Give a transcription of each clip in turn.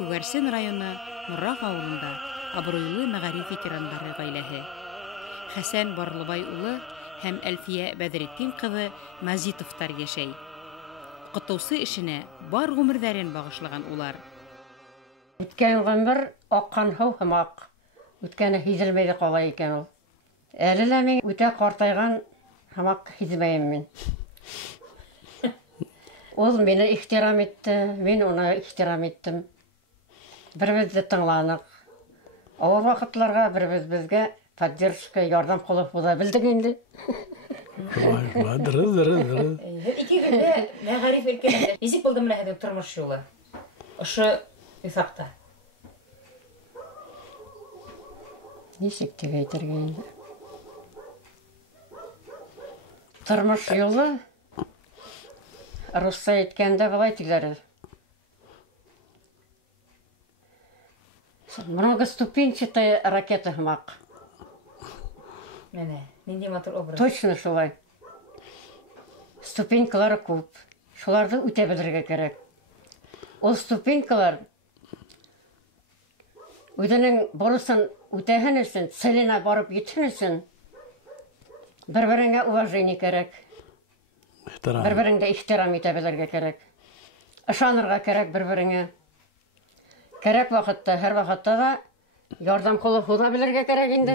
Күгәрсен районы Нурак авылында абруйлы мәгариф ветераннары гаиләһе. Хәсән Барлыбай улы һәм Әлфия Бәдретдин кызы Мазитовтар яшәй. Укытучы эшенә бар гомерҙәрен багышлаган улар. Үткән гомер аккан һыу һымак. Үткәне һизелмәй кала икән ул. Әле лә мин үтә картайган һымак һизмәйем мин. Ул мине ихтирам итте, мин уны ихтирам иттем. Бер-беребезне тыңланык. Авыр вакытларга бер-беребезгә поддержка, ярдәм кылып була белдек инде. Ике көндә мәгариф өлкәсендә ничек булды менә һеҙҙең тормош юлы? Ошо ифакта. Ничек дип әйтергә инде? Тормош юлы русса әйткәндә былай диләр. Многоступенчатая ракета һымак. Менә, нинди матур образ. Точно шулай. Ступенькалары күп. Шуларҙы үтә белергә кәрәк. Ул ступенькалар үҙенең бурысын үтәһен өсөн, целенә барып етһен өсөн бер-береңә уважение кәрәк. Бер-береңдә ихтирам итә белергә кәрәк. Ышанырға кәрәк бер-береңә. Кәрәк вакытта, һәр вакытта да ярдәм кулы һуҙа белергә кәрәк инде.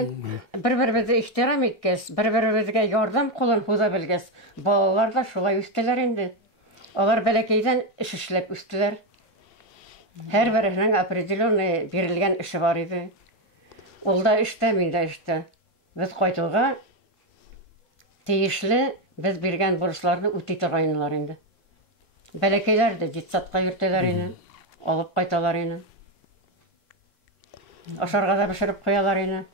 Бер-беребеҙҙе ихтирам иткәс, бер-беребеҙгә ярдәм кулын һуҙа белгәс, балалар да шулай үҫтеләр инде. Алар бәләкәйҙән эш эшләп үҫтеләр. Һәр береһенең определенный бирелгән эше бар иде. Ул да эштә, мин дә эштә. Без ҡайтыуға тейешле без биргән бурысларны үтәй торғайнылар инде. Бәләкәйләр дә детсадҡа йөртәләр ине, алып ҡайталар ине. Ашарға да бешереп ҡуялар ине.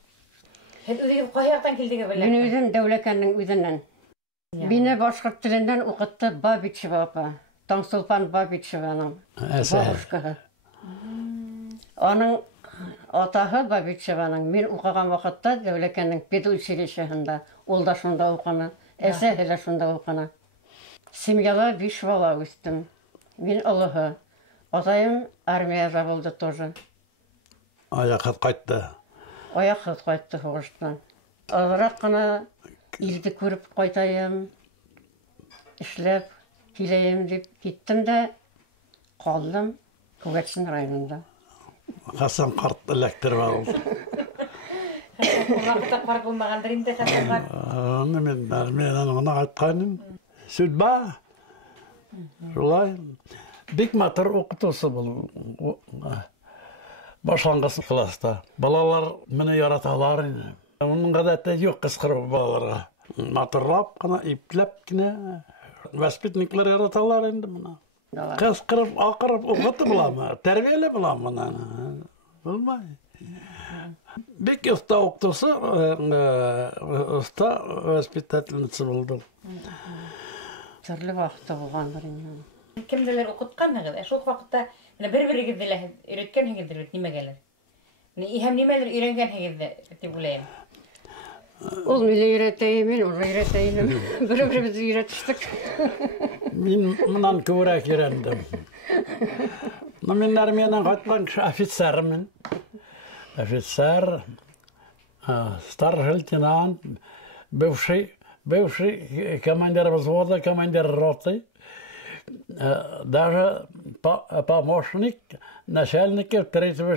Һеҙ үҙегеҙ ҡайһы яҡтан килдегеҙ беләм? Мин үҙем Дәүләкәнең үҙенән. Мине башҡорт теленән уҡытты Бабичева апа. Таңсулпан Бабичеваның бабушкаһы. Аның атаһы Бабичеваның мин уҡыған ваҡытта Дәүләкәнең педучилищеһында. Ул да шунда уҡыны. Әсәһе лә шунда уҡыны. Семьяла 5 бала үҫтем. Мин олоһо. Атайым армияда булды тоже. Аяҡһыҙ ҡайтты. Аяҡһыҙ ҡайтты һуғыштан. Аҙыраҡ ҡына илде күреп ҡайтайым, эшләп киләйем дип киттем дә ҡалдым Күгәрсен районында. Хасан ҡарт эләктереп алды. Ваҡытта ҡарт булмағандыр инде Хасанға. Мин армиянан ғына ҡайтҡайным. Судьба. Шулай. Бик матур уҡытыусы был. Башланғыс класста. Балалар мине яраталар ине. Уның ғәҙәте юҡ ҡысҡырыу балаларға. Матурлап ҡына, ипләп кенә. Воспитниклар яраталар инде бына. Ҡысҡырып, аҡырып уҡытып буламы? Тәрбиәле буламы? Булмай. Бик оҫта уҡытыусы, оҫта воспитательница булды. Төрлө ваҡытта булғандыр инде. Кемделер уҡытҡанһығыҙ, шул ваҡытта бер-берегеҙҙе лә өйрәткәнһегеҙҙер бит нимәгәлер. Һәм нимәлер өйрәнгәнһегеҙ дип уйлайым. Ул мине өйрәтәйем, мин уны өйрәтәйем. Бер-беребеҙҙе өйрәтештек. Мин мынан күберәк өйрәндем. Мин армиянан ҡайтҡан офицермен. Офицер, старший лейтенант, бывший командир взвода, командир роты. Даже помощник начальника 3-го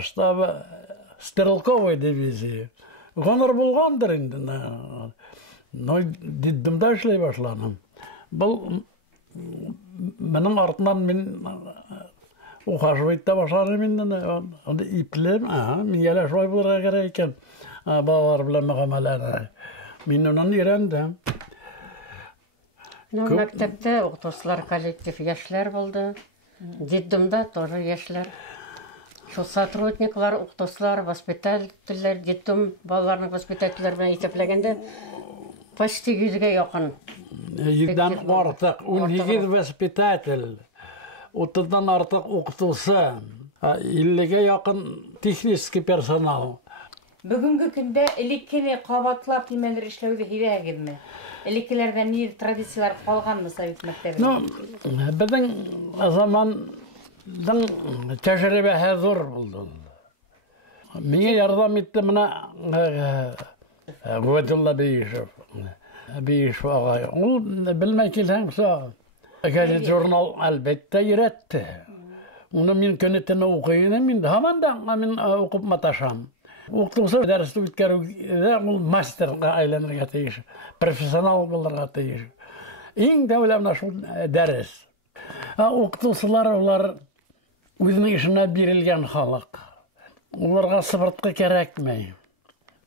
штаба стрелковой дивизии. Гонор булғандыр инде. Но диддимда эшләй башланым. Был менің артынан мин ухаживать та башланым инде. Иплем, мин ялә шулай булырга кәрәк икән. Балалар белән мөгамәләне. Мин унан өйрәндем. Мәктәптә уҡытыусылар коллектив йәшләр булды. Детдомда тоже йәшләр. Шул сотрудниклар, укытучылар, воспитательләр, детдом балаларның воспитательләр белән исәпләгәндә почти 100-гә якын. 100-дән артык, 18 воспитатель, 30-дан артык укытучы, 50-гә якын технический персонал. Бүгенге көндә элеккене кабатлап нимәләр эшләүде һидәгезме? Элеккеләрдән ни традицияләр калганмы Совет мәктәбендә? Безнең заманның тәҗрибәһе зур булды. Миңа ярдәм итте менә Гуадулла Биишев агай. Ул белмәй килһәң, газет журнал әлбәттә өйрәтте. Уны мин көнетен укыйм, мин һаман да мин укып маташам. Укытучы дәресте үткәрүдә ул мастерга әйләнергә тиеш, профессионал булырга тиеш. Иң дәүләмә шул дәрес. Укытучылар улар үзенең эшенә бирелгән халык. Уларга сыбыртқы кирәкмәй.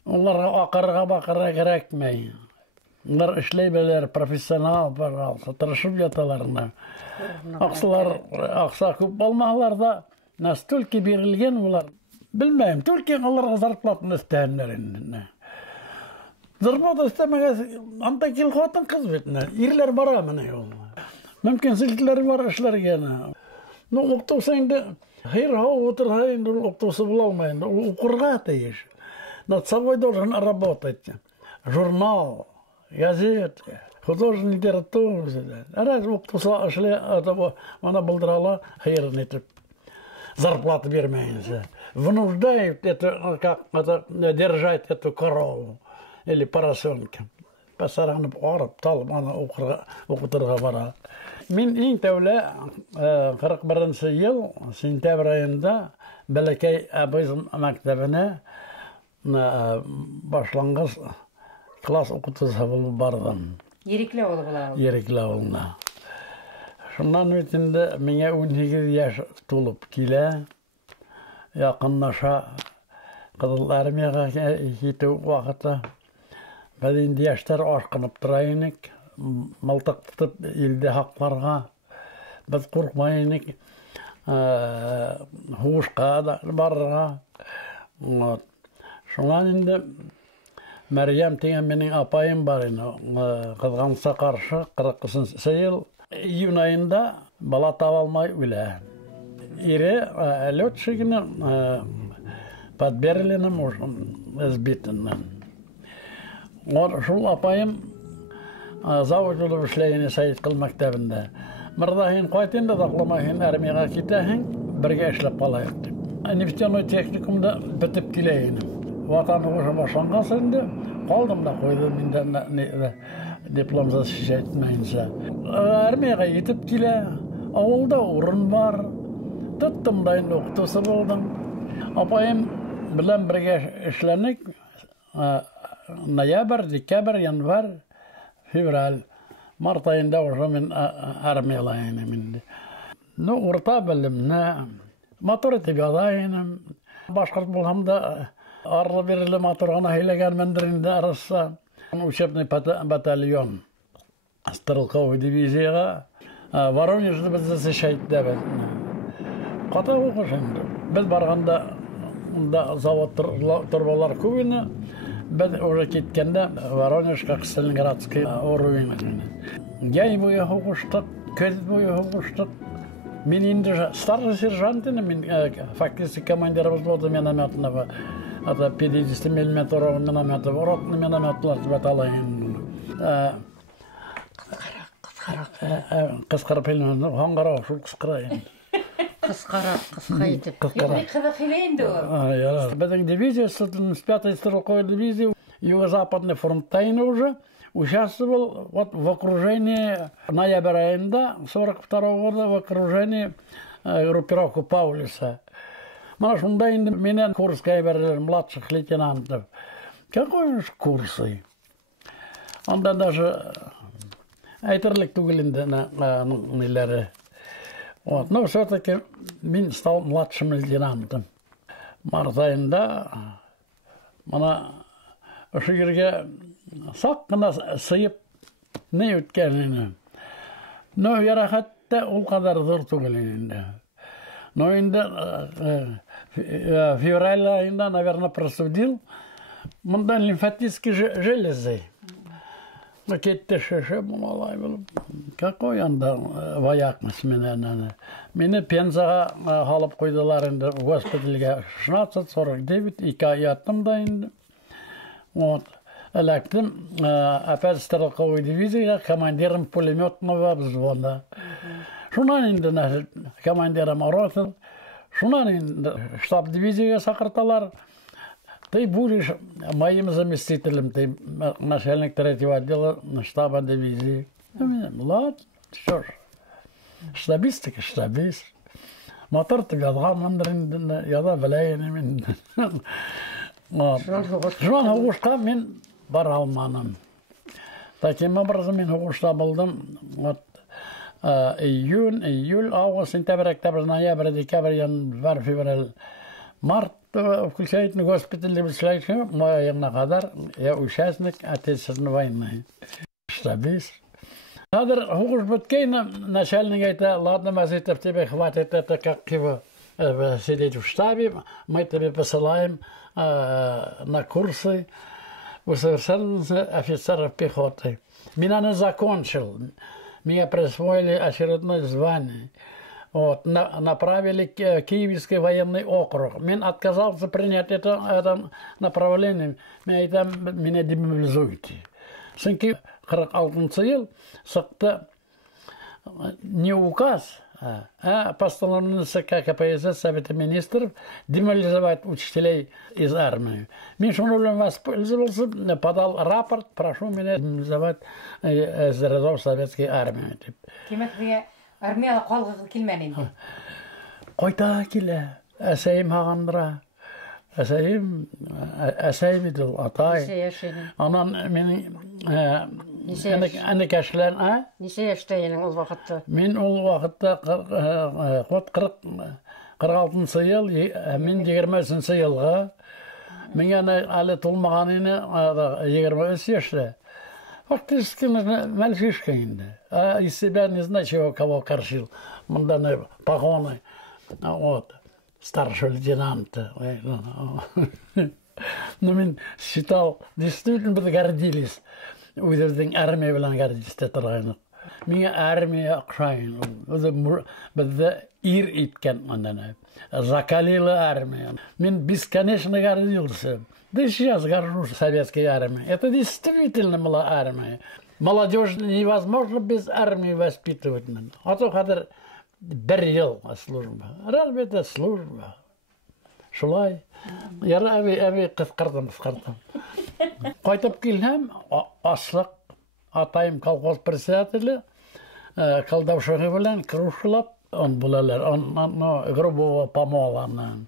Уларга акырга бакырга кирәкмәй. Улар эшләй беләр, профессионал булалар, тырышып яталарны. Акса күп булмаһалар да, настолько бирелгән улар. Белмәйм, только аларга зарплатаны өстәннәр инде. Зарплата өстәмәгәс, анда кил хатын кыз бит. Ирләр бара менә ул. Мөмкинлекләре бар эшләргә. Ну, укытучы инде хәйр-хау утырга инде укытучы була алмый инде. Укырга тиеш. Над собой должен работать. Журнал, газет, художественная литература. Раз укытучы эшләр, ана булдырала хәйрен итеп. Зарплату бермәйенчә. Вынуждает это держать эту корову или поросенка. Пасаранып арып, талып, ана укытырга бара. Мин иң тәүлә 41-нче ел сентябрь айында Бәләкәй абызым мәктәбенә башлангыч класс укытучысы булып бардым. Ерекле авылы була. Ерекле авылына. Шуннан үтенде миңа 18 яш тулып килә. Якынлаша Кызыл армияга китү вакыты. Без инде яшьтәр ашкынып тора идек. Мылтык тотып илдә хакларга. Без куркмай идек. Хушка да барырга. Шуннан инде Мәрьям дигән минем апайым бар иде. Кызганса каршы 40-нчы ел июнь айында бала таба алмай үлә. Ире летчигне под Берлином сбитен. Шул апайым завод булып эшләгән Сәйд кыл мәктәбендә. Мырдаһин кайтында дакламаһын армияга китәһең, бергә эшләп калайык дип. Нефтяной техникумда битеп килә идем. Ватанга башланган инде, калдым да куйдым инде диплом защищайтмәенчә. Армияга итеп килә, авылда урын бар. Тоттым да инде укытучы булдым. Апайым белән бергә эшләнек. Ноябрь, декабрь, январь, февраль, март айында уже мен армияла инем. Ну, урта белемне, мотор итеп ядайым. Башкорт булһам да арлы-бирле моторга һәйләгәнмендер инде арасы. Учебный батальон. Стрелковый дивизияга Воронежда без защищайтта. Ката укыш инде. Без барганда унда завод торбалар күбене. Biz oraya gittiğinde Voronezh'ka Stalingradsky oruğuna. Yay boyu hukuştuk, köz boyu hukuştuk. Ben indi старший сержантın, ben фактически командирimiz oldu minametine. Ata 50 мм minamet, rotlu minametler batalayın. Kıskara pelin, hangara şul kıskırayın. Кыска итеп. Кызык инде ул. Біздің дивизия, 5-й стрелковой дивизии, Юго-Западный фронтта уже участвовал в окружении ноября айында 42 года в окружении группировки Паулюса. Mana şunda indi menen Курская бердилер, младших лейтенантов. Какой уж курсы? Onda даже айтырлык түгел инде неләре. Вот, но все-таки мен стал младшим лейтенантом. Март айында мана ошо жерге сак кына сыйып не үткәнен. Но ярахатта ул кадар зур түгел инде. Но февраль айында, наверное, просудил. Мында лимфатические железы. Кетті шеше, малай болып. Какой анда ваякмыз менен. Мені пензаға қалып қойдылар енді госпитальге 16-49, 2 ай яттым да енді. Вот. Электім, опять стрелковой дивизияға командиром пулеметного взвода. Шунан енді командиром роты. Шунан енді штаб дивизияға сақырталар. Ты будешь моим заместителем, ты начальник 3-го отдела штаба дивизии. Ладно, что ж, штабист. Мотор ты гадған мандырын, яда білейін мен. Жуан хуғышқа мен бара алманым. Таким образом мен хуғышта болдым. Июль, август, сентябрь, октябрь, ноябрь, декабрь, январь, февраль, март. Включает на госпитале, моя нагодар, я участник Отечественной войны. Штабист. Надо хуж Буткейна, начальник это, ладно, Мазитов, тебе хватит это, как его сидеть в штабе, мы тебе посылаем на курсы усовершенствования офицеров пехоты. Меня не закончил, мне присвоили очередное звание. Вот, направили Киевский военный округ. Мен отказался принять это направление. Меня демобилизуют. Çünkü 46 yıl sıktı не указ, а постановление КПСС Совета Министров демобилизовать учителей из армии. Мен шуным воспользовался, подал рапорт, прошу меня демобилизовать из рядов советской армии. Армияға қалғығы келмән енді. Қойта келе, әсәйім ағандыра. Әсәйім еді ол, атай. Неше яшыйдың? Анан менің әні кәшілер, Неше яшыдың ол вақытта? Мен ол вақытта 46 ел, мен 23 елға. Мен әлі тұлмағаныны 23 яшыда. Фактически мальчишка инде. А из себя не знаю, чего кого коршил. Манданы погоны. Вот. Старшего лейтенанта. Но мен считал, действительно бы гордились. Уйдерден армия белән гордились тетарганы. Миңа армия акшайын. Бізді ир иткән манданы. Закалила армия. Мен бесконечно гордился. Да сейчас горжусь советской армией. Это действительно была армия. Молодежь невозможно без армии воспитывать. А то хадыр бір ел служба. Разве это служба? Шулай. Я әбей қысқырдым. Қайтып келсем, аслық атайым колхоз председателі, колдаушығы білән крушылап, он бұлалар, грубого помоланы.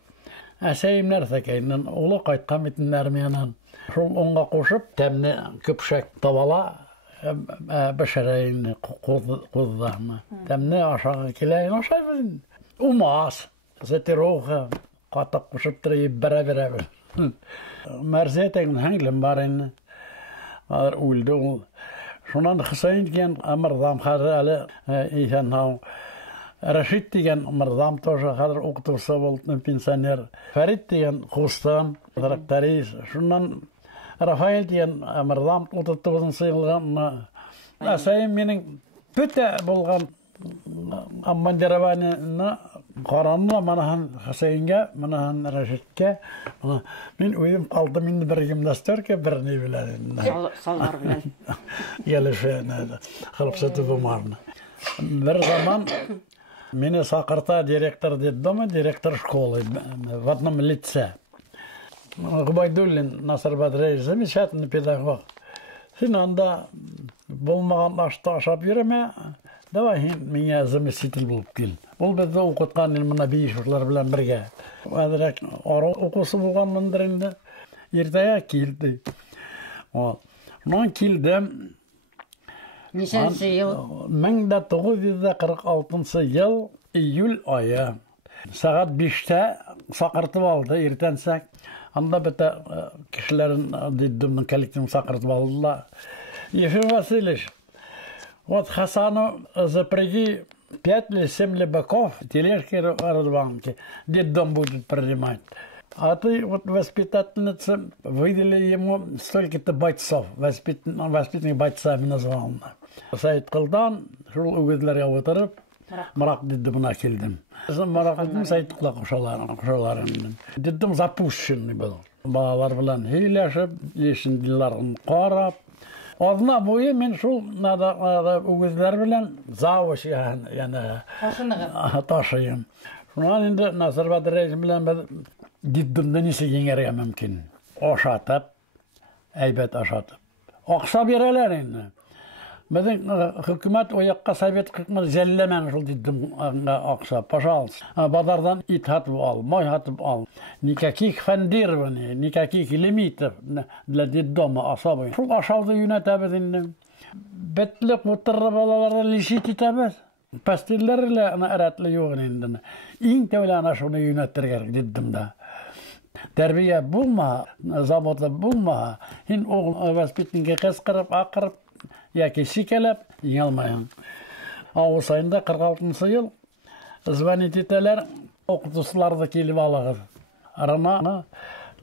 Әсәйімлер тәкейінен, олы қайтқан бетін әрмиянан. Шул онға қошып, тәміне көпшек табала, бішірейін қуздағына. Тәміне ашаға келейін, ашай білін. Умаз, зәтіроға, қатық қошып тұрайып бәрі-бәрі. Мәрзетен хәңлім бар енді. Адыр өлді ол. Шунан Хысайын кен мырзам қазір әлі ейсен хау. Рашид деген мырзам тоже қазір оқытушы болды, пенсионер. Фарид деген қуыстан, тракторист. Шунан Рафаэль деген мырзам 39 жылған. Асайым менің бүті болған аммандирование Қаранына манахан Хысайынға, манахан Рашидке. Мен өйім қалды, менді бір гимнастерке біріне біләден. Салғар білән. Елішені, қылыпсыты бұмарны. Бір заман мені сақырта директор деддомы, директор школы в одном лице. Губайдуллин Насыр Бадреевич, замечательный педагог. Сен анда болмаған ашты ашап жүреме, давай меня заместитель болып кел. Ол бізді оқытқан мына бейшірлер білән бірге. Әдірек оқысы болған мұндырынды ертая келді. Мұнан келдім. Нешенші ел? 1946 ел июль айы. Сағат 5-те сақыртып алды, ертенсек. Анда біті кішілерін дедімнің коллективін сақыртып алдыла. Ефим Васильевич, вот Хасану запряги 5 или 7 лебаков, тележки разломки. Детдом будет принимать. А ты вот воспитательница, выделили ему столько-то бойцов, воспитанных бойцами назвал. Сайт Кылдан, шул үгедләргә утырып, Марак детдомына килдем. Маракның сайт кушаларын. Детдом запущенный был. Балалар белән һөйләшеп, яшендиләрен карап. Одна буе мен шул үгедләр белән завуч яны ташыйм. Шуннан инде Насыр Бәдерәис белән детдомда нисә еңәргә мөмкин. Ашатып, әйбәт ашатып. Акча бирәләр инде. Безнең хөкүмәт оякка совет хөкүмәт зәлләмәң шул детдомга акча, пожалуйста. Базардан ит һатып ал, май һатып ал. Никаких фондирований, никаких лимитов для детдома особый. Шул ашауды юнәтәбез инде. Бетлек утыры балаларны лишит итәбез. Пастилләрле рәтле юк инде. Иң тәүле ана шуны юнәтергә детдомда. Тәрбия булма, заводта булма, һин оғыл воспитанникка кыскырып, акырып, яки шикәләп еңалмайың. Авыз айында 46 ел звонить итәләр, укытучыларны килеп алыгыз. Арана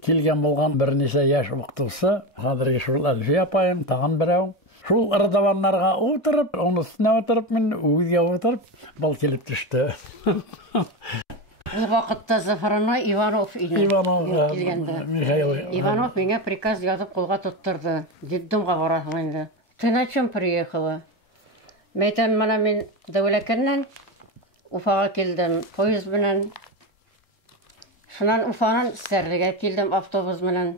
килгән булган берничә яшь укытучы, хәзерге шул Әлфия апайым, тагын берәү. Шул ырдаваннарга утырып, оның өстенә утырып, мен үгезгә утырып, бал килеп төште. Ул вакытта Зафарына Иванов килгәндә. Иванов миңа приказ язып кулга тоттырды. Детдомга барасың инде. Ты на чем приехала? Мәйтәм, мана мин Дәүләкәннән Уфага килдем, поезд белән. Шуннан Уфанан Стәрлегә килдем автобус белән.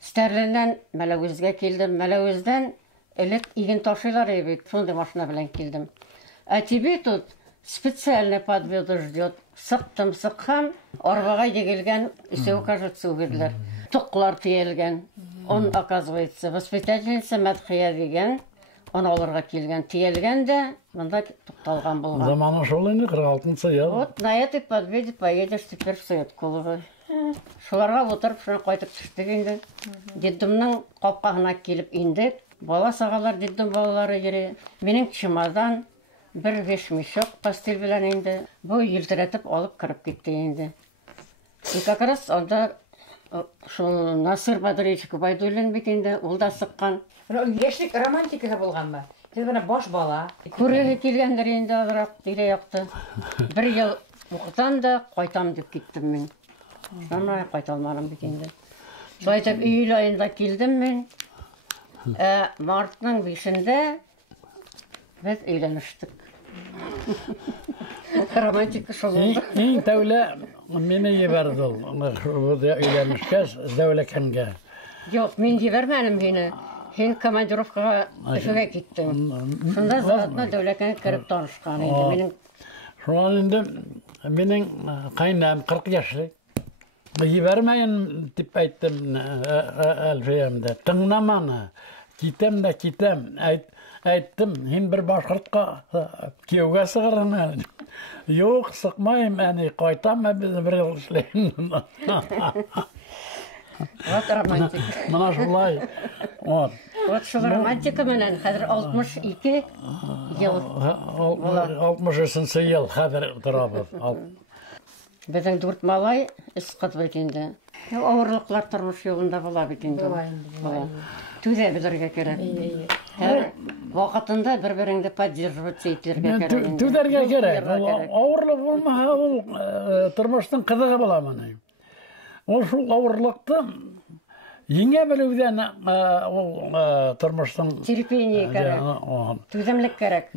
Стәрленнән Мәләвезгә килдем, Мәләвездән элек иген ташыйлар бит, шундый машина белән килдем. А тебе тут специальный подвод ждет. Сыктым, арбага егелгән, исәү кажется үгедләр. Токлар тиелгән. Он, оказывается, воспитательница Мәдхия дигән, он алырга килгән, тиелгән дә, монда тукталган булган. Заманы шул инде 46 ел. Вот на этой подводе поедешь теперь в Советкулово. Шуларга утырып, шуны кайтып төштек инде. Детдомның капкаһына килеп индек. Бала сагалар, детдом балалары йөри. Минең чемодан, бер вешмешок пастель белән инде. Бу елтиратып алып кырып китте инде. И как раз анда шул Насыр Бәдерәис Байдуллин бит инде, ул да сыккан. Яшьлек романтикаһы булганмы? Сез гына баш бала. Күрәгә килгәндер инде азрак тирә якты. Бер ел укытам да кайтам дип киттем мин. Шуннан кайта алмадым бит инде. Шулай итеп июль айында килдем мин. Мартның 5-ендә без өйләнештек. Романтика шул булды. Иң тәүле мине ебәрде ул. Өйләнешкәч Дәүләкәнгә. Юк, мин ебәрмәдем һине. Һин командировкага эшегә киттең. Шунда затна Дәүләкәнгә кереп танышкан инде минең. Шуннан инде минең кайнам 40 яшьлек. Ебәрмәйен дип әйттем Әлфиямда. Тыңламаны. Китәм дә китәм. Әйттем, һин бер башкортка кияүгә сыгырмы? Юк, сыкмайм, әни, кайтам, бер ел эшләйм. Вот романтика. Мына шулай. Вот. Вот шул романтика менән хәзер 62 ел. 63 ел хәзер торабыз. Безнең 4 малай исқат бит инде. Авырлыклар тормыш юлында була бит инде. Түзә белергә кирәк. Һәр вакытында бер-береңне поддерживать итәргә кирәк. Түзәргә кирәк. Авырлык булмаса, ул тормыштың кызыгы була моны. Ул шул авырлыкты еңә белүдән ул тормыштың терпение кирәк. Түземлек кирәк.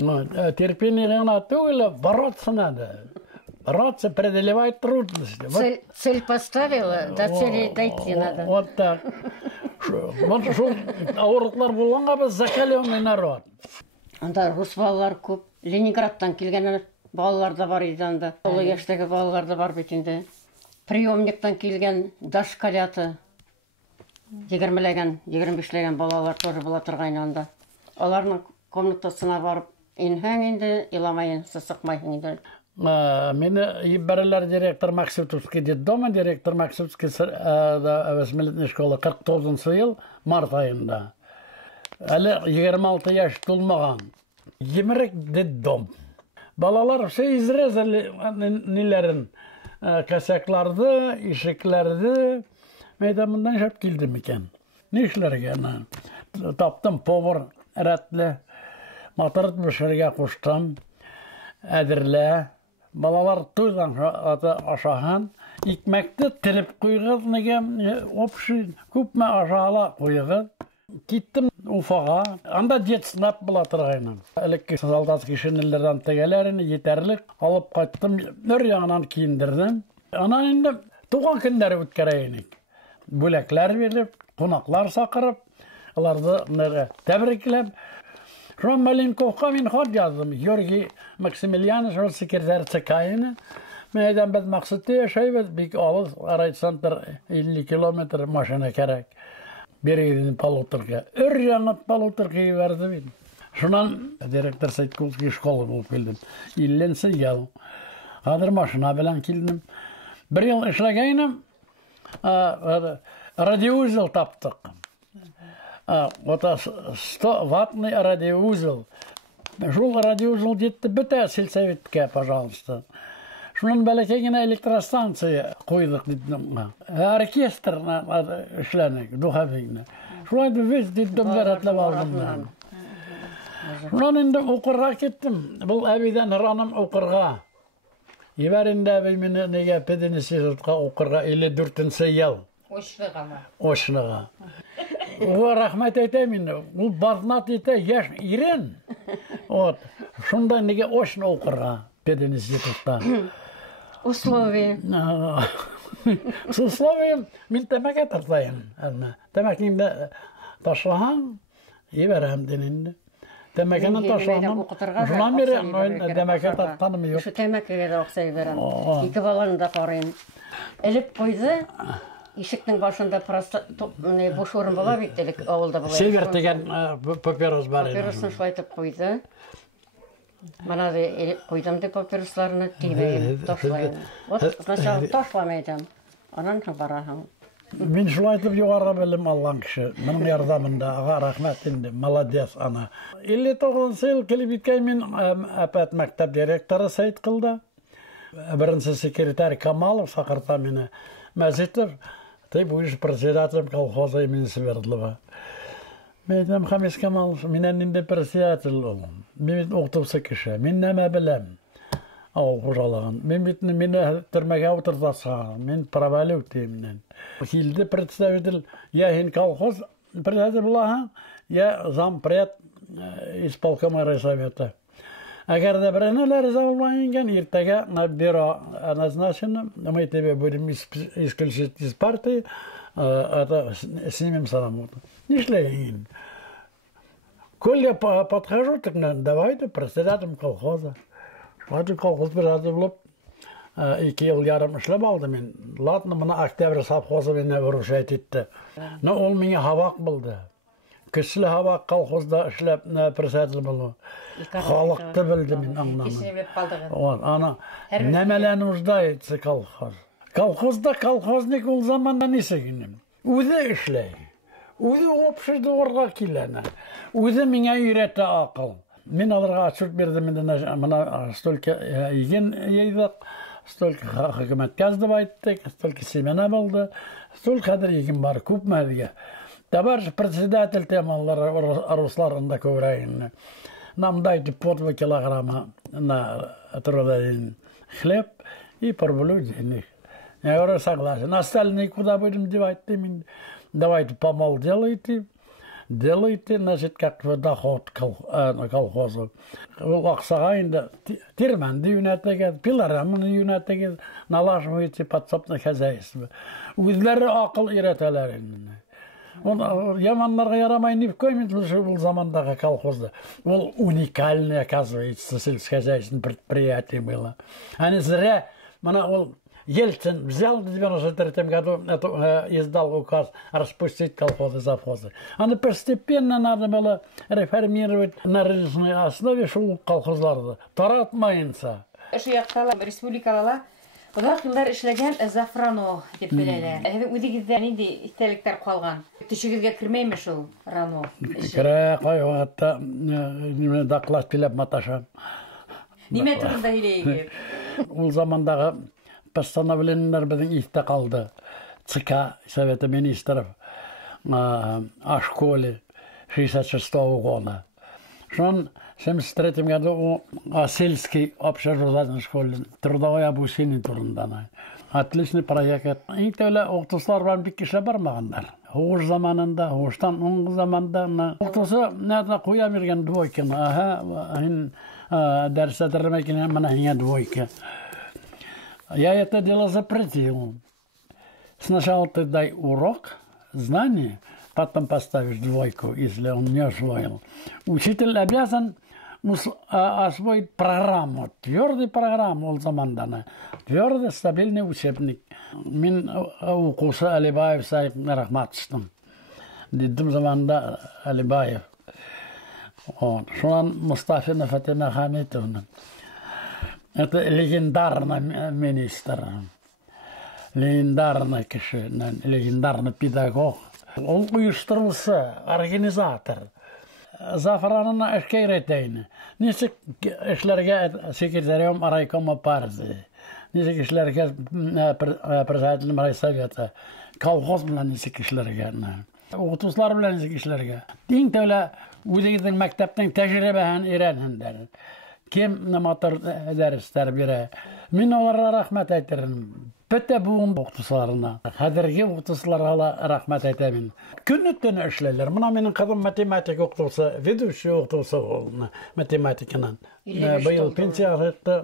Терпение гына түгел, бороться надо. Бороться, преодолевать трудности. Цель поставила, до цели дойти надо. Вот так. Вот шул авырлыклар булганга без закаленный народ. Анда рус балалар күп. Ленинградтан килгән балалар да бар иде анда. Олы яшьтәге балалар да бар бит инде. Приемниктан килгән дошколяты. 20-ләгән, 25-ләгән балалар тоже була торган анда. Аларның комнатасына барып инһәң инде, иламайын, сысыкмайһың инде. Меня ебәрәләр директор Максутовский детдома, директор Максутовский восьмилетняя школа 49 ел март айында. Әле 26 яшь тулмаган. Емерек детдом. Балалар все изрезали нелерін, кәсәкларды, ишеклерді. Мәйді мұндан жап келдім екен. Нешлерге? Таптым повар рәтлі, матырыт бүшірге құштым, әдірлі. Балалар тойдан ашахан, икмәкті тіліп қойғыз, неге опши көпме ашала қойғыз. Киттім Уфаға, анда жетсінап бұла тұрғайынан. Әлікке солдат кешенелерден тегелерін етерлік алып қайттым, өр яғынан киіндірдім. Анан енді туған күндері өткерейінік. Бөлеклер беріп, қонақлар сақырып, оларды тәбіріклеп. Шон Маленковқа мен хат жаздым. Георгий Максимилианович, ол секретарь ЦК-ны. Мен айдан біз мақсатты яшайбыз, бик алыс, арайтсан 50 километр машина керек. Берейден полуторға. Өр жаңат полуторға берді мен. Шунан директор Сайткулский школы болып келдім. Илленсі ел. Қадыр машина білен келдім. Бір ел ішлегейнім, радиоузел таптық. Ота 100 ваттный радиоузел. Жол радиоузел жетті біті сельсоветке, пожалуйста. Шунан бәләкегіне электростанция қойдық дедім. Оркестр ішленік, духовигіне. Шулайды вез дедім бәрәтліп алдым. Шунан енді оқырға кеттім. Бұл әбейден раным оқырға. Ебәрінде әбей мені неге пединститутқа оқырға 54-сі ел. Ошныға. Оға рахмет айтайын, бұл барнат ете еш ирен. Шунда неге ошны оқырға пединститутта. Условия. С условием мен тәмәке тартайын. Тәмәкеңді ташлаһаң, ебәрәм денінде. Тәмәкені ташлаһам, жунан берем, тәмәке тартқаным жоқ. Шу тәмәкеге де оқсай берем. Екі баланы да қарайын. Іліп қойды, ишіктің башында просто бош орын бола беттелік ауылда бола. Север деген папирос бар. Папиросын шулайтып қойды. Мана да қойдым деп папиросларыны теймейін, ташлайын. Сначала ташламайдым, анан бараһың. Мен шулайтып жоғарғы білім алған кіші. Менің ярдамында аға рахмет енді, молодец ана. 59 ел келіп еткей мен әпәт мәктәп директоры Сайт қылды. Бірінші секретарь Камалов сақырта мені. Мәзитов, ты будешь председателем колхоза имени Свердлова. Мен айтам, Хамис Камалов, менен енді председатель олым. Мен оқытушы кіші, мен нәмә білем. Ауыл қожалығын. Мен бетін мені түрмеге отырдасыған, мен провалю деймінен. Келді представитель, я хин колхоз председатель болаһаң, я зампред исполкома райсовета. Әгәр дә беренеләр заулайынген, иртәгә на бюро назначено, мы тебе будем исключить из партии, снимем самому. Не шлейн. Коль я подхожу, так давайте председателем колхоза. Шуады колхоз председатель болып, 2 ел ярым эшләп алды мен. Ладно, мына октябрь совхозы менә вырушать итте. Но ол миңа хавак булды. Көчле хавак колхозда эшләп председатель булу. Халыкты білді мен аңламын. Ана нәмәлән нуждается колхоз. Колхозда колхозник ол заманда несегенем. Үзе эшләй. Үзе общество орга киләне. Үзе миңа өйрәтә акыл. Мен аларга отчет бердем, мына столько еген ейдік, столько хөкүмәткә аздып айттык, столько семена булды, столько хәдер еген бар, күп мәлгә. Товарищ председатель темалары русларында көбірәйін. Нам дайте по 2 килограмма на трудовой хлеб и порублю денег. Я говорю, согласен. Остальные куда будем девать? Давайте помол делайте. Делайте, значит, как доход колхозу. Ақсаға енді терманды юнәтегеді, пилорамыны юнәтегеді, налаживаете подсобное хозяйство. Өздері ақыл үйретелер. Яманларға ярамай не в коем случае был замандағы колхозда. Ол уникальное, оказывается, сельскохозяйственное предприятие было. Они зря, ол Ельцин взял в 1993 году, издал указ распустить колхозы, завхозы. Они постепенно надо было реформировать на рыночной основе шул колхозларды. Таратмайынса. Республикалала ұзақ жылдар ішлеген зафрано деп біледі. Өдегізде нейде істеліктер қалған? Түшігізге кірмеймі шул рано? Кірі қой, оғатта доклад пилеп маташам. Неме турында һөйләйгез? Ул замандағы постановлениелер біздің итте қалды. ЦК Совета министров о школе 66-го года. Шон в 73 году о сельской общеобразовательной школе трудовое обучение турында. Отличный проект. И тәле оқытушылар бар бик кеше бармагандар. Хуш заманында, хуштан оңғы заманда оқытушы нәрді қоя берген двойканы. Дәріс әдірмекені мына хиңа двойка. Я это дело запретил. Сначала ты дай урок, знание, потом поставишь двойку, если он не освоил. Учитель обязан освоить программу, твердую программу ол замандана. Твердый, стабильный учебник. Мен оқушы Алибаев сайып рахматыстым. Дедім заманда Алибаев. Шунан Мустафина Фатима Хамитовна. Это легендарный министр. Легендарный кеше, легендарный педагог. Ол ұйыштырылсы, организатор. Зафранына әшкей ретейні. Несік ішлерге секретарем райкома партии. Несік ішлерге председателем райсовета. Колхоз білен несік ішлерге. Оқытушылар білен несік ішлерге. Ең тәулі өзегіздің мәктептің тәжірибәһен үйреніңдер. Кем наматыр дәрістер бере. Мен оларға рахмет әйтерім. Бөтә буын оқытушыларына. Хәдерге оқытушыларға рахмет әйтәмен. Күн өттен эшләләр. Мына менің қызым математик оқытушы, ведущий оқытушы ол математиканан. Быйыл пенсия алды.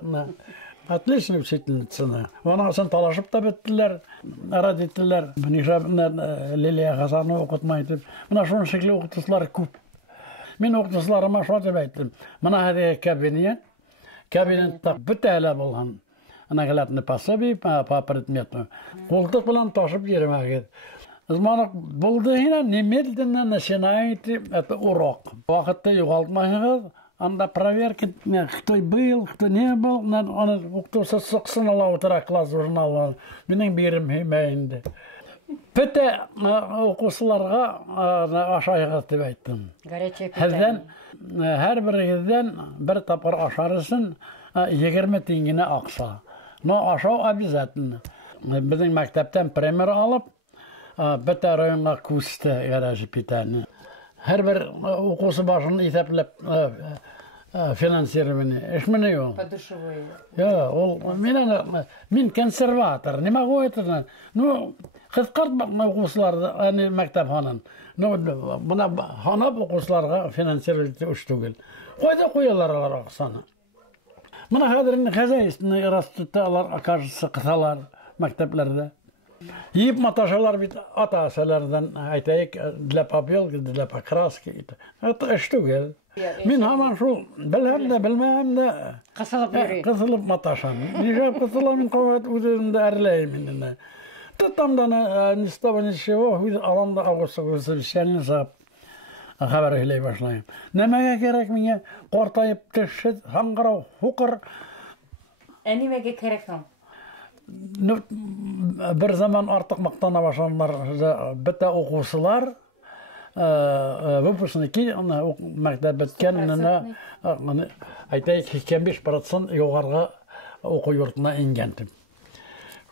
Отличный учительница. Она сын талашып та беттілер, родителер. Ниша Лилия Хасанова оқытмайды. Мына шуның шеклі оқытушылар көп. Мен оқытушыларыма шо деп айттым. Мына хәдеге кабинетта бүті әлі болған. Наглядный пособие по предмету. Қолтық білен ташып ерімәгеді. Зманық болды немедленно начинаете это урок. Вақытты юғалтмайыңыз, анда проверки, кто был, кто не был. Кто соқсын ала отыра класс журналы. Менің берім хемейінде. Пөте оқушыларға ашайға деп айттым. Әзден, әр бірігізден бір тапыр ашарысын 20 теңгені ақса. Но ашау обязательно. Біздің мәктептен премьер алып, бөте районға көсті гаражы питание. Әр бір оқусы башын есеплеп финансирование. Эшмені ол. Подушевой. Мен консерватор. Неме қойытын? Қытқарт оқушыларды мәктеп ханын. Бұна ханап оқушыларға финансировать үш түгел. Қойда қоялар алар ақсаны. Мына хәдерін хәзәйістіні растыты алар, окажется, қысалар мәктеплерді. Еп маташалар бит ата-асалардан айтайық, для побелки, для покраски. Это үш түгел. Мен хаман шу білем де, білмем де қысылып маташам. Нежап қысыламын қауат өзімді әрлеймін. Тұттамдан ни с того ни с чего, аламда ауғысы совещание сап. Хабар һөйләй башлайым. Нәмәгә кирәк миңа картайып төшет, хаңгырау, хукыр. Нимәгә кирәк һәм? Бер заман артык мактана башланнар. Бөтә оқучылар выпускники мәктәп беткәненә әйтәйек 85% югарыга уку йортына ингән.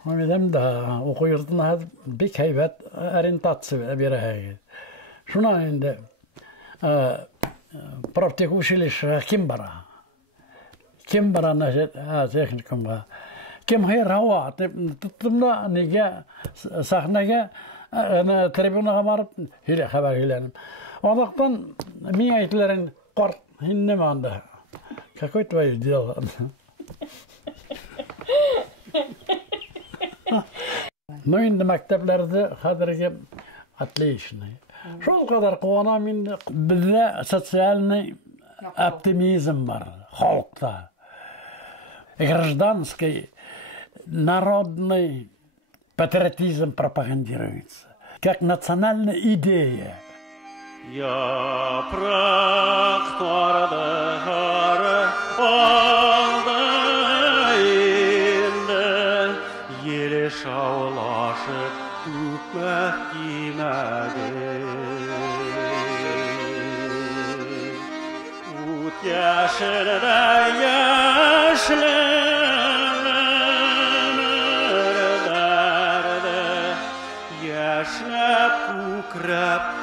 Мәдәм дә уку йортына бик һәйбәт ориентация бирә. Шуна инде профтехучилище ким бара? Ким бара на техникумга? Ким хәйрава? Тутымда неге сахнага трибунага барып хәбәр һөйләнем. Алактан мин әйтләрен карт иннеме анда. Какой твое дело? Ну инде мәктәпләрдә хәзерге отличный. Шул кадәр куанам инде. Бездә социальный оптимизм бар халыкта. Гражданский, народный патриотизм пропагандируется. Как национальная идея. Япрактарды алды инде, еле шаулашып түкмәк кимәде. Ут яшелдә күкрәп